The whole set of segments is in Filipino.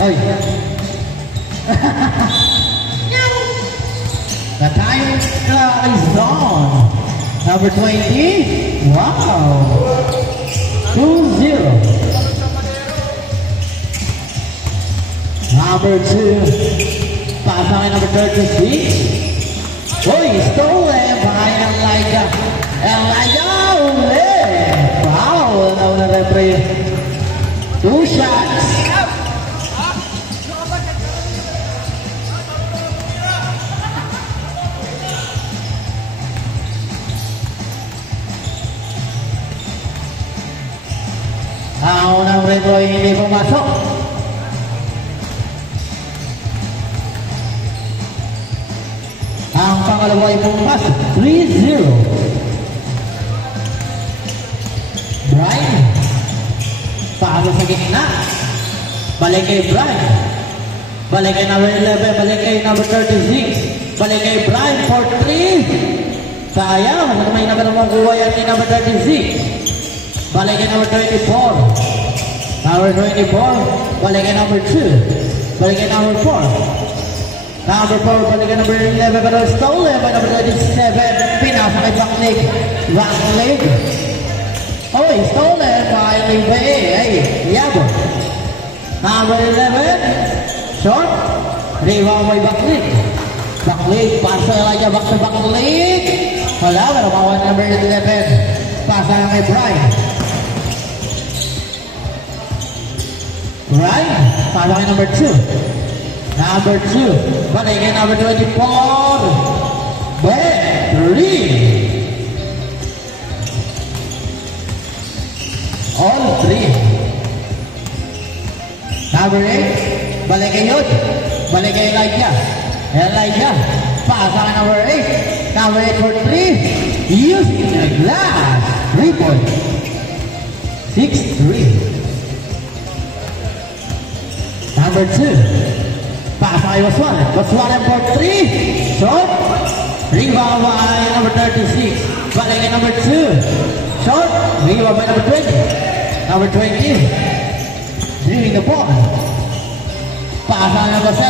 Oy. The time is on. Number 20. Wow. 2-0. Number 2. Pasang number 36. Oy, stolen by Elijah. Elijah uli. Wow, nauna referee. 2 shots. Ang unang reto ay hindi pumasok. Ang pangalawa ay pumasok. 3-0. Brian. Paano sa gitna? Balik kay Brian. Balik kay number 11. Balik kay number 36. Balik kay Brian for 3. Sayang. May naman kuha yan kay number 36. Balik kay number 24. Number 24. Balik kay number 2. Balik kay number 4. Number 4. Balik kay number 11. Pero stolen by number 27. Pinasa kay Backleg. Backleg. Oh, stolen by Libe. Hey, Yabo. Number 11. Short. Rebound by Backleg. Backleg. Pasa Elijah back to Backleg. Wala. Pero number 11. Pasa kay Brian. Right, para kay number 2. Number 2. Balik kay number 24. Back 3. All 3. Number 8. Balik kay Yod. Balik kay Elijah. Elijah. Pasa kay number 8. Number 8 for 3. Using the glass. 3 point. 6-3. Number 2. Pass by Waswaran. Waswaran for 3. Short. Rebound by number 36. Balik kay number 2. Short. Rebound by number 20. Number 20. Driving the ball. Pass by number 7.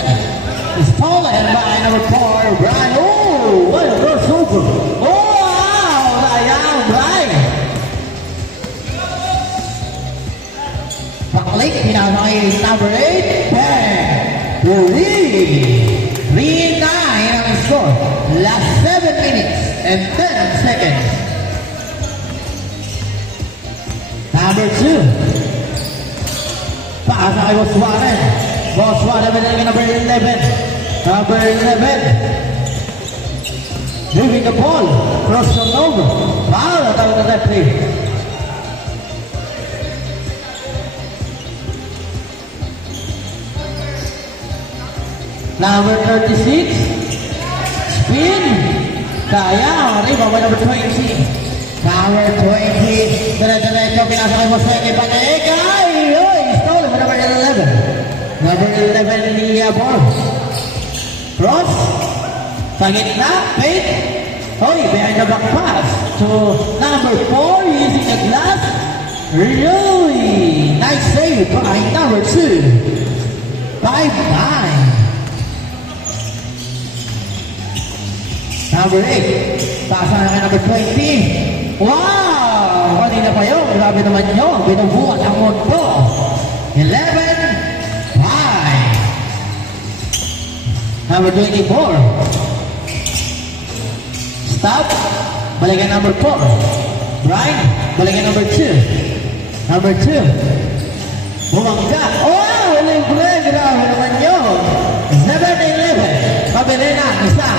Stolen by number 4. Brian. Oh, what a crossover. Oh, wow. Sayang, Brian. Balik, pinasa kay number 8. Bang! 3-9 ang score. Last 7 minutes and 10 seconds. Number 2. Paasa kay Waswaran. Waswaran by number 11. Number 11. Moving the ball. Cross on over. Foul at out of that play. Number 36. Spin. Sayang. Rebound by number 20. Number 20. Dala-dala pinasa kay Moseke. Panegay. Oy, stolen by number 11. Number 11, Lia Ball. Cross. Sa gitna. Fade. Oy, behind the back pass to number 4 using the glass. Really nice save by number 2. 5-9. Number 8. Pasa na kay number 20. Wow! Kanina pa yun. Grabe naman yun. Binubuhat ang mundo. 11-5. Number 24. Stop. Balikan number 4. Brian. Balikan number 2. Number 2. Bumangga. Oh! Walang play. Grabe naman yun. 7-11. Pabili na. Isa.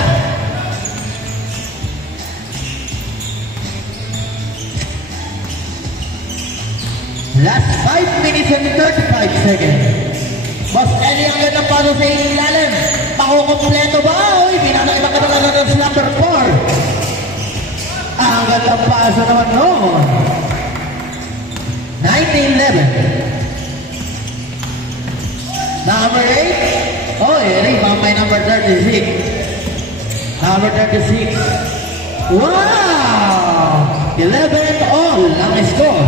Last 5 minutes and 35 seconds. Boss Eddie ang ganda pa sa ilalim. Makukumpleto ba? Uy, pinanay makatalaga ng number 4. Ang ganda pa sa naman noon. 19-11. Number 8. Oh, rebound by number 36. Number 36. Wow! 11-all ang score.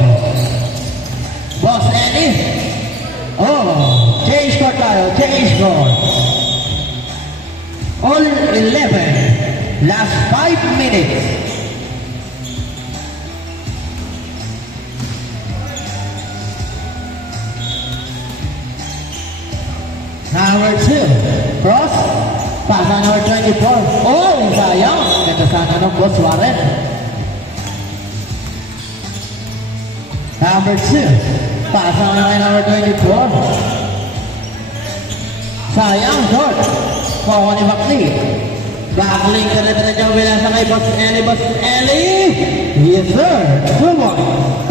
Boss Eddie. Oh, change court tayo. change ball. All 11. Last 5 minutes. Number 2. Cross. Pass on number 24. Oh, sayang. Ganda sana ng Boss Warren. Number 2. Pass on number 24. Sayang, short. Kuha ni Buckley. Buckley, kaya-kaya bilang sa kay Boss Eli. Boss Eli. Yes, sir. 2 more.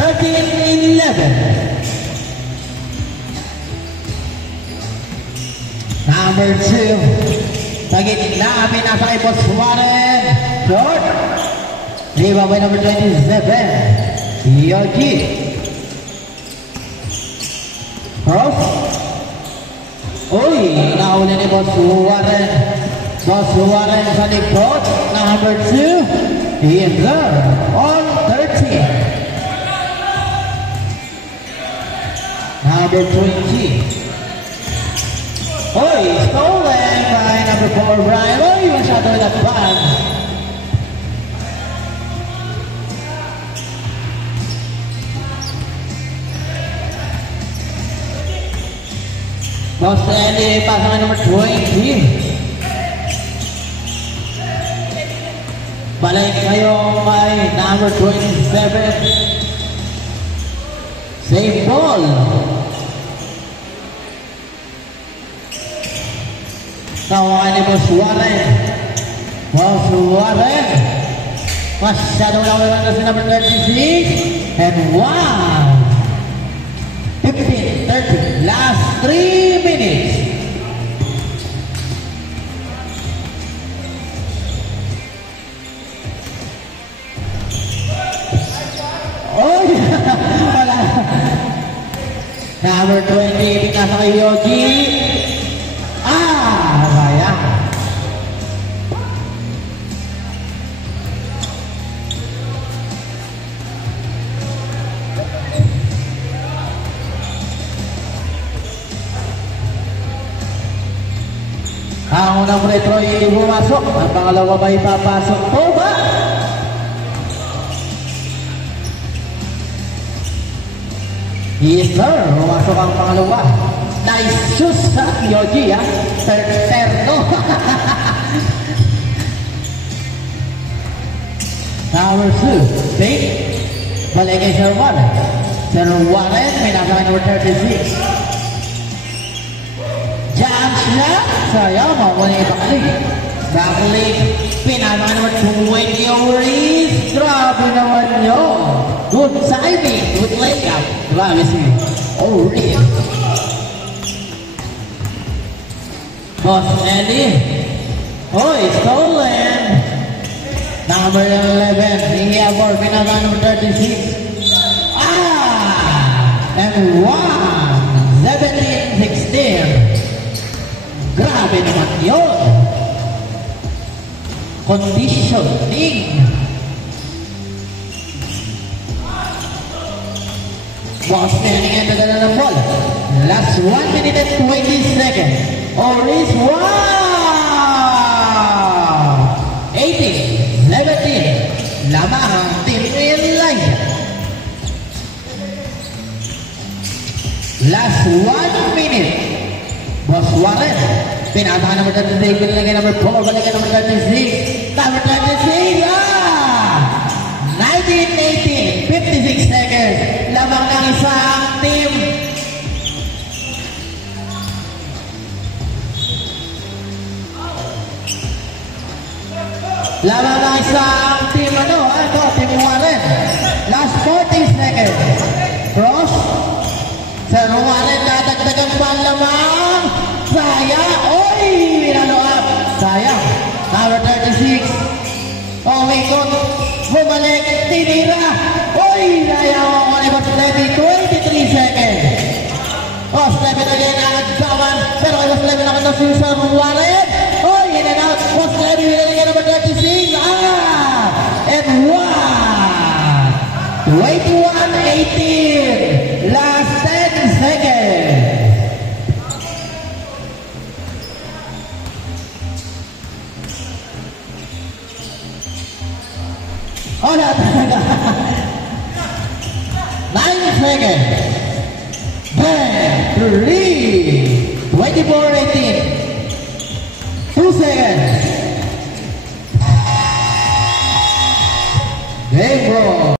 13-11. Number 2. Sa gitna, pinasa kay Boss Warren. Short. Rebound by number 27. Yogi. Cross. Uy, nauna ni Boss Warren. Boss Warren sa likod. Number 2. He is there on 13. Number 20. Uy, stolen by number 4, Brian. Uy, masyado nagpan. Boss Eli, pasangan number 20. Balik kayo kay number 27. Same ball. Tawakan ni Boss Warren. Boss Warren. Masyadong nawalan na si number 36. And 1. 15-30. Last 3 minutes. Oh, wala. Number 20, pinasa kay Yogi. Sayang. Ang unang free throw hindi pumasok. Ang pangalawa ba ipapasok po ba? Yes sir, pumasok ang pangalawa. Nice shoot sa Yogi ha. Terno. Number 2. Fake. Balik kay Sir Warren. Sir Warren, may nasa number 36. Jump shot. Sayang, mawala yung Buckley. Buckley, pinasa number 20 Oris. Grabe naman yun. Good timing. Good layup. Grabe si Oris. Boss Eli. Oh, it's stolen. Number 11. Ingia for pinasa number 36. And 1. 17-16. Grabe naman yun. Conditioning. Boss Eli into the ball. Last 1 minute and 20 seconds. Oris, wow! 18-17. Lamang ang Team Elijah. Last 1 minute. Boss Warren. Pinatahan number 36. Pinilagay number 4. Balikan number 36. Number 36. 19-18. 56 seconds. Lamang ng isang team. Lamang ng isang team Team Warren. Last 40 seconds. Cross. Sir Warren, dadagdagan pa lamang. Sayang. Oy, minalo up. Sayang. Number 36. Oh my God. Bumalik. Tinira. Oy, sayang. Only but 23 seconds. Oh, step it again. Nagsaman. Pero ay mas level naman na si Sir Warren. Oy, in and out. Mas level nilagay number 36. And 1. 21-18. Last 10 seconds. 3. 24-18. 2 seconds. Game ball.